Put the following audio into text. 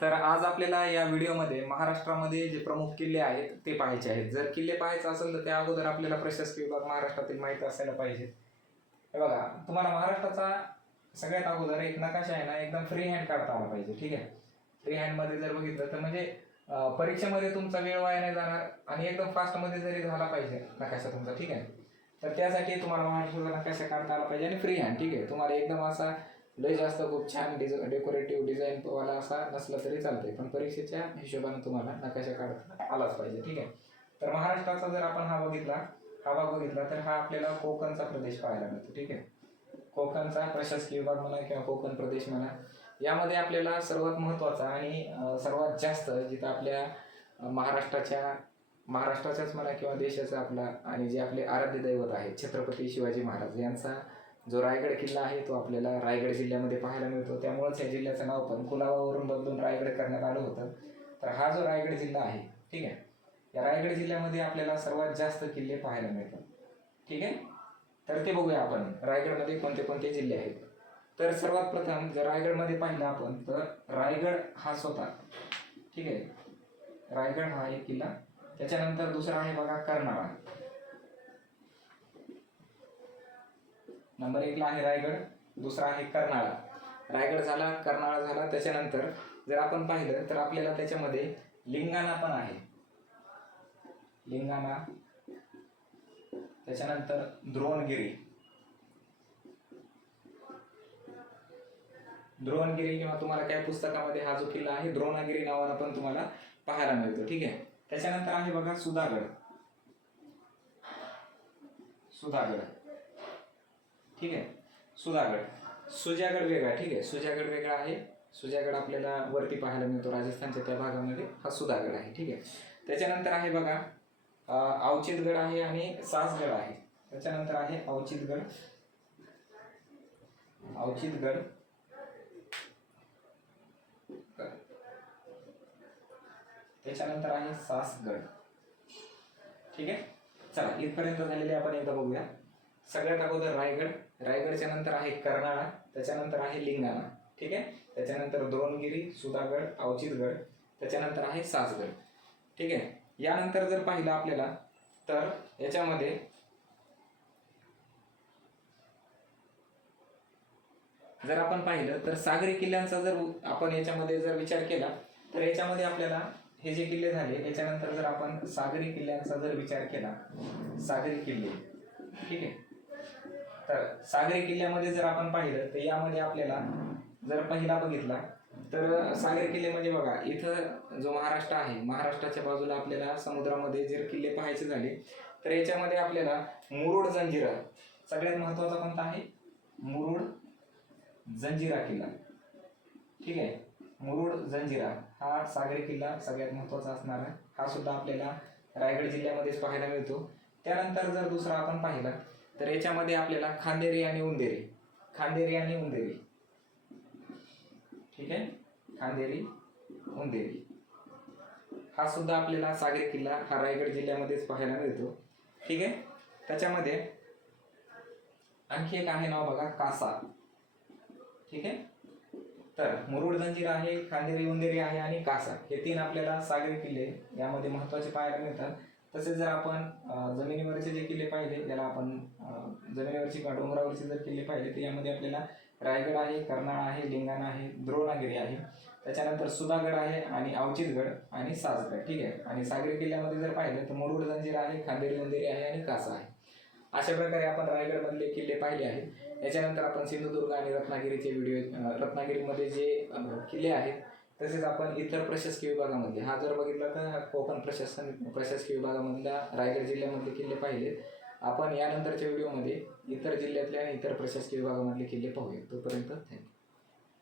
तर आज आपल्याला या व्हिडिओमध्ये महाराष्ट्रामध्ये जे प्रमुख किल्ले आहेत ते पाहायचे आहेत. जर किल्ले पाहायचं असेल तर त्या अगोदर आपल्याला प्रशासकीय विभाग महाराष्ट्रातील माहिती असायला पाहिजे. हे बघा तुम्हाला महाराष्ट्राचा सगळ्यात अगोदर एक नकाशा आहे ना एकदम फ्री हँड काढता आला पाहिजे ठीक आहे? फ्री हँडमध्ये जर बघितलं तर म्हणजे परीक्षेमध्ये तुमचा वेळ वाया नाही जाणार आणि एकदम फास्टमध्ये जरी झाला पाहिजे नकाशा तुमचा ठीक आहे? तर त्यासाठी तुम्हाला महाराष्ट्राचा नकाशा काढता आला पाहिजे आणि फ्री हँड ठीक आहे? तुम्हाला एकदम असा लय जास्त खूप छान डिझ डेकोरेटिव्ह डिझाईन वाला असा नसला तरी चालतंय. पण परीक्षेच्या हिशोबाने तुम्हाला नकाशा काढता आलाच पाहिजे ठीक आहे? तर महाराष्ट्राचा जर आपण हा बघितला हा भाग बघितला तर हा आपल्याला कोकणचा प्रदेश पाहायला मिळतो ठीक आहे? कोकणचा प्रशासकीय विभाग म्हणा किंवा कोकण प्रदेश म्हणा यामध्ये आपल्याला सर्वात महत्त्वाचा आणि सर्वात जास्त जिथं आपल्या महाराष्ट्राच्या महाराष्ट्राच्याच म्हणा किंवा देशाचा आपला आणि जे आपले आराध्य दैवत आहे छत्रपती शिवाजी महाराज यांचा जो रायगड किल्ला आहे तो आपल्याला रायगड जिल्ह्यामध्ये पाहायला मिळतो. त्यामुळेच या जिल्ह्याचं नाव पण कुलावावरून बदलून रायगड करण्यात आलं होतं. तर हा जो रायगड जिल्हा आहे ठीक आहे? या रायगड जिल्ह्यामध्ये आपल्याला सर्वात जास्त किल्ले पाहायला मिळतात. ठीक आहे? तर ते बघूया आपण रायगडमध्ये कोणते कोणते जिल्हे आहेत. तर सर्वात प्रथम जर रायगडमध्ये पाहिलं आपण तर रायगड हा स्वतः ठीक आहे? रायगड हा एक किल्ला. त्याच्यानंतर दुसरा आहे बघा कर्नाळा. नंबर एकला आहे रायगड दुसरा आहे कर्नाळा. रायगड झाला कर्नाळा झाला त्याच्यानंतर जर आपण पाहिलं तर आपल्याला त्याच्यामध्ये लिंगाणा पण आहे. लिंगाणा त्याच्यानंतर द्रोणगिरी. द्रोणगिरी किंवा तुम्हाला काय पुस्तकामध्ये हा जो किल्ला आहे द्रोणागिरी नावानं पण तुम्हाला पाहायला मिळतो ठीक आहे? त्याच्यानंतर आहे बघा सुधागड. सुधागड. ठीक आहे? सुधागड. सुजागड वेगळा ठीक आहे? सुजागड वेगळा आहे. सुजागड आपल्याला वरती पाहायला मिळतो राजस्थानच्या त्या भागामध्ये. हा सुधागड आहे ठीक आहे? त्याच्यानंतर आहे बघा अवचितगड आहे आणि सासगड आहे. त्याच्यानंतर आहे अवचितगड अवचितगड त्याच्यानंतर आहे सासगड. ठीक आहे? चला इथपर्यंत झालेले आपण एकदा बघूया. सगळ्यात अगोदर रायगड. रायगडच्या नंतर आहे कर्नाळा त्याच्यानंतर आहे लिंगाणा. ठीक आहे? त्याच्यानंतर द्रोणगिरी सुधागड अवचितगड त्याच्यानंतर आहे सासगड. ठीक आहे? यानंतर जर पाहिलं आपल्याला तर याच्यामध्ये जर आपण पाहिलं तर सागरी किल्ल्यांचा जर आपण याच्यामध्ये जर विचार केला तर याच्यामध्ये आपल्याला हे जे किल्ले झाले याच्यानंतर जर आपण सागरी किल्ल्यांचा जर विचार केला सागरी किल्ले. ठीक आहे? तर सागरी किल्ल्यामध्ये जर आपण पाहिलं तर यामध्ये आपल्याला जर पहिला बघितला तर सागरी किल्ले म्हणजे बघा इथं जो महाराष्ट्र आहे महाराष्ट्राच्या बाजूला आपल्याला समुद्रामध्ये जर किल्ले पाहायचे झाले तर याच्यामध्ये आपल्याला मुरुड जंजिरा सगळ्यात महत्त्वाचा कोणता आहे? मुरुड जंजिरा किल्ला. ठीक आहे? मुरुड जंजिरा हा सागरी किल्ला सगळ्यात महत्त्वाचा असणार आहे. हा सुद्धा आपल्याला रायगड जिल्ह्यामध्येच पाहायला मिळतो. त्यानंतर जर दुसरा आपण पाहिला तर याच्यामध्ये आपल्याला खांदेरी आणि उंदेरी. खांदेरी आणि उंदेरी. ठीक आहे? खांदेरी उंदेरी. हा सुद्धा आपल्याला सागरी किल्ला हा रायगड जिल्ह्यामध्येच पाहायला मिळतो. ठीक आहे? त्याच्यामध्ये आणखी एक आहे नाव बघा कासा ठीक आहे? तर मुरुड जंजीर आहे खांदेरी उंदेरी आहे आणि कासा हे तीन आपल्याला सागरी किल्ले यामध्ये महत्त्वाचे पाहायला मिळतात. तसेच जर आपण जमिनीवरचे जे किल्ले पाहिले याला आपण जमिनीवरची किंवा डोंगरावरचे जर किल्ले पाहिले तर यामध्ये आपल्याला रायगड आहे कर्नाळा आहे लिंगाणा आहे द्रोणागिरी आहे. त्याच्यानंतर सुधागड आहे आणि अवचितगड आणि सासगड ठीक आहे? आणि सागरी किल्ल्यामध्ये जर पाहिलं तर मुरुड जंजिरा आहे खांदेरी उंदेरी आहे आणि कासा आहे. अशा प्रकारे आपण रायगडमधले किल्ले पाहिले आहेत. याच्यानंतर आपण सिंधुदुर्ग आणि रत्नागिरीचे व्हिडिओ रत्नागिरीमध्ये जे किल्ले आहेत तसेच आपण इतर प्रशासकीय विभागामध्ये हा जर बघितला तर कोकण प्रशासन प्रशासकीय विभागामधल्या रायगड जिल्ह्यामधले किल्ले पाहिले. आपण यानंतरच्या व्हिडिओमध्ये इतर जिल्ह्यातले आणि इतर प्रशासकीय विभागामधले किल्ले पाहूया. तोपर्यंत थँक्यू.